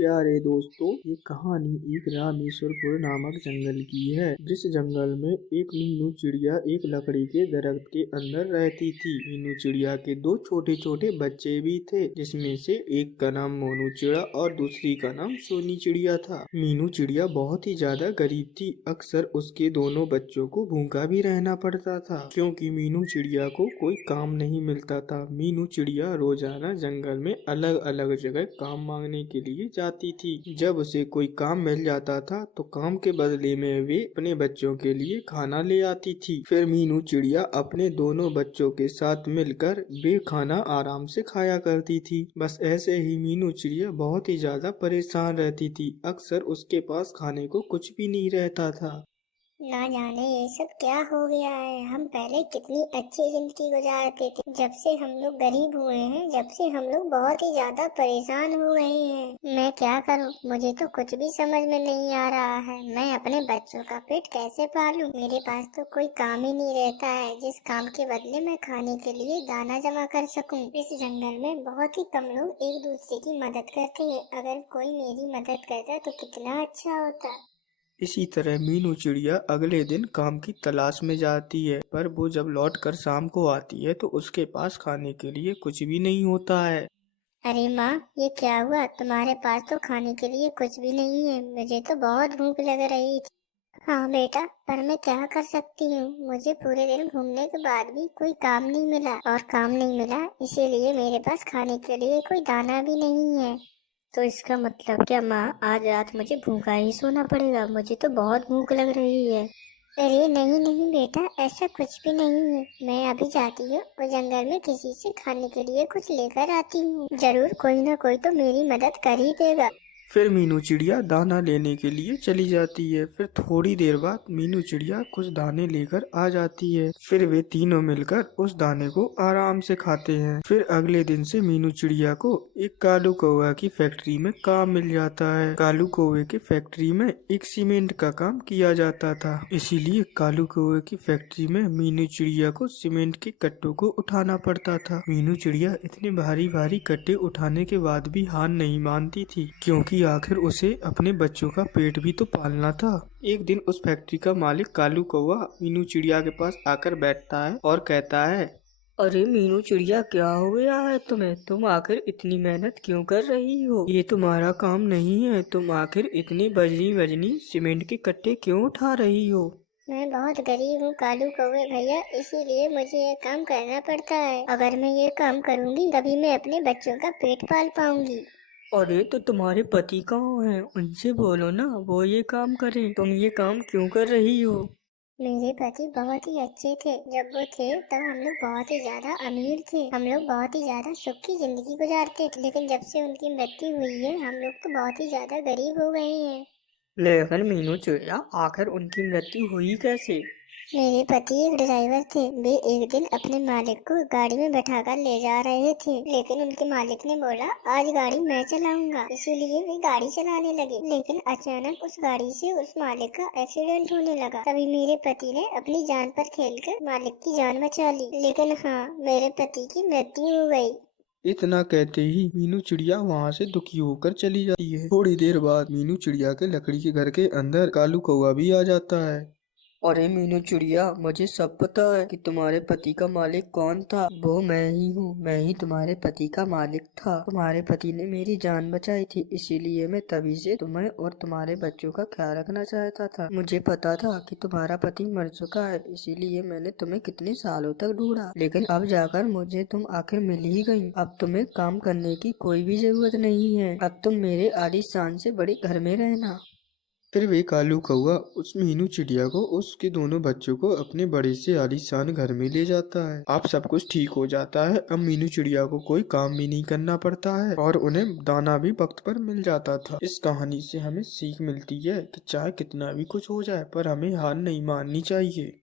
प्यारे दोस्तों, ये कहानी एक रामेश्वरपुर नामक जंगल की है। जिस जंगल में एक मीनू चिड़िया एक लकड़ी के दरख्त के अंदर रहती थी। मीनू चिड़िया के दो छोटे छोटे बच्चे भी थे, जिसमें से एक का नाम मोनू चिड़ा और दूसरी का नाम सोनी चिड़िया था। मीनू चिड़िया बहुत ही ज्यादा गरीब थी। अक्सर उसके दोनों बच्चों को भूखा भी रहना पड़ता था, क्योंकि मीनू चिड़िया को कोई काम नहीं मिलता था। मीनू चिड़िया रोजाना जंगल में अलग अलग जगह काम मांगने के लिए जाती थी। जब उसे कोई काम मिल जाता था तो काम के बदले में वे अपने बच्चों के लिए खाना ले आती थी। फिर मीनू चिड़िया अपने दोनों बच्चों के साथ मिलकर वे खाना आराम से खाया करती थी। बस ऐसे ही मीनू चिड़िया बहुत ही ज्यादा परेशान रहती थी। अक्सर उसके पास खाने को कुछ भी नहीं रहता था। ना जाने ये सब क्या हो गया है। हम पहले कितनी अच्छी जिंदगी गुजारते थे। जब से हम लोग गरीब हुए हैं, जब से हम लोग बहुत ही ज्यादा परेशान हो गए हैं। मैं क्या करूं, मुझे तो कुछ भी समझ में नहीं आ रहा है। मैं अपने बच्चों का पेट कैसे पालूं? मेरे पास तो कोई काम ही नहीं रहता है जिस काम के बदले मैं खाने के लिए दाना जमा कर सकूं। इस जंगल में बहुत ही कम लोग एक दूसरे की मदद करते हैं। अगर कोई मेरी मदद करता तो कितना अच्छा होता। इसी तरह मीनू चिड़िया अगले दिन काम की तलाश में जाती है, पर वो जब लौट कर शाम को आती है तो उसके पास खाने के लिए कुछ भी नहीं होता है। अरे माँ, ये क्या हुआ? तुम्हारे पास तो खाने के लिए कुछ भी नहीं है। मुझे तो बहुत भूख लग रही थी। हाँ बेटा, पर मैं क्या कर सकती हूँ? मुझे पूरे दिन घूमने के बाद भी कोई काम नहीं मिला, और काम नहीं मिला इसीलिए मेरे पास खाने के लिए कोई दाना भी नहीं है। तो इसका मतलब क्या माँ, आज रात मुझे भूखा ही सोना पड़ेगा? मुझे तो बहुत भूख लग रही है। अरे नहीं नहीं बेटा, ऐसा कुछ भी नहीं है। मैं अभी जाती हूँ और जंगल में किसी से खाने के लिए कुछ लेकर आती हूँ। जरूर कोई ना कोई तो मेरी मदद कर ही देगा। फिर मीनू चिड़िया दाना लेने के लिए चली जाती है। फिर थोड़ी देर बाद मीनू चिड़िया कुछ दाने लेकर आ जाती है। फिर वे तीनों मिलकर उस दाने को आराम से खाते हैं। फिर अगले दिन से मीनू चिड़िया को एक कालू कौआ की फैक्ट्री में काम मिल जाता है। कालू कौवे की फैक्ट्री में एक सीमेंट का काम किया जाता था, इसीलिए कालू कौवे की फैक्ट्री में मीनू चिड़िया को सीमेंट के कट्टों को उठाना पड़ता था। मीनू चिड़िया इतने भारी भारी कट्टे उठाने के बाद भी हार नहीं मानती थी, क्योंकि आखिर उसे अपने बच्चों का पेट भी तो पालना था। एक दिन उस फैक्ट्री का मालिक कालू कौवा मीनू चिड़िया के पास आकर बैठता है और कहता है, अरे मीनू चिड़िया, क्या हो गया है तुम्हें? तुम आखिर इतनी मेहनत क्यों कर रही हो? ये तुम्हारा काम नहीं है। तुम आखिर इतनी बजनी बजनी सीमेंट के कट्टे क्यों उठा रही हो? मैं बहुत गरीब हूँ कालू कौवे भैया, इसीलिए मुझे ये काम करना पड़ता है। अगर मैं ये काम करूँगी तभी मैं अपने बच्चों का पेट पाल पाऊंगी। अरे तो तुम्हारे पति कहाँ हैं? उनसे बोलो ना, वो ये काम करें। तुम ये काम क्यों कर रही हो? मेरे पति बहुत ही अच्छे थे। जब वो थे तब हम लोग बहुत ही ज्यादा अमीर थे। हम लोग बहुत ही ज्यादा सुख की जिंदगी गुजारते थे। लेकिन जब से उनकी मृत्यु हुई है हम लोग तो बहुत ही ज्यादा गरीब हो गए हैं। लेकिन मीनू चिड़िया, आखिर उनकी मृत्यु हुई कैसे? मेरे पति एक ड्राइवर थे। वे एक दिन अपने मालिक को गाड़ी में बैठाकर ले जा रहे थे, लेकिन उनके मालिक ने बोला आज गाड़ी मैं चलाऊंगा, इसीलिए वे गाड़ी चलाने लगे। लेकिन अचानक उस गाड़ी से उस मालिक का एक्सीडेंट होने लगा। तभी मेरे पति ने अपनी जान पर खेलकर मालिक की जान बचा ली। लेकिन हाँ, मेरे पति की मृत्यु हो गई। इतना कहते ही मीनू चिड़िया वहाँ से दुखी होकर चली जाती है। थोड़ी देर बाद मीनू चिड़िया के लकड़ी के घर के अंदर कालू कौवा भी आ जाता है। अरे मीनू चिड़िया, मुझे सब पता है कि तुम्हारे पति का मालिक कौन था। वो मैं ही हूँ। मैं ही तुम्हारे पति का मालिक था। तुम्हारे पति ने मेरी जान बचाई थी, इसीलिए मैं तभी से तुम्हें और तुम्हारे बच्चों का ख्याल रखना चाहता था। मुझे पता था कि तुम्हारा पति मर चुका है, इसीलिए मैंने तुम्हें कितने सालों तक ढूंढा, लेकिन अब जाकर मुझे तुम आखिर मिल ही गई। अब तुम्हें काम करने की कोई भी जरूरत नहीं है। अब तुम मेरे आलीशान से बड़े घर में रहना। फिर वे कालू कौवा उस मीनू चिड़िया को उसके दोनों बच्चों को अपने बड़े से आलीशान घर में ले जाता है। अब सब कुछ ठीक हो जाता है। अब मीनू चिड़िया को कोई काम भी नहीं करना पड़ता है और उन्हें दाना भी वक्त पर मिल जाता था। इस कहानी से हमें सीख मिलती है कि चाहे कितना भी कुछ हो जाए, पर हमें हार नहीं माननी चाहिए।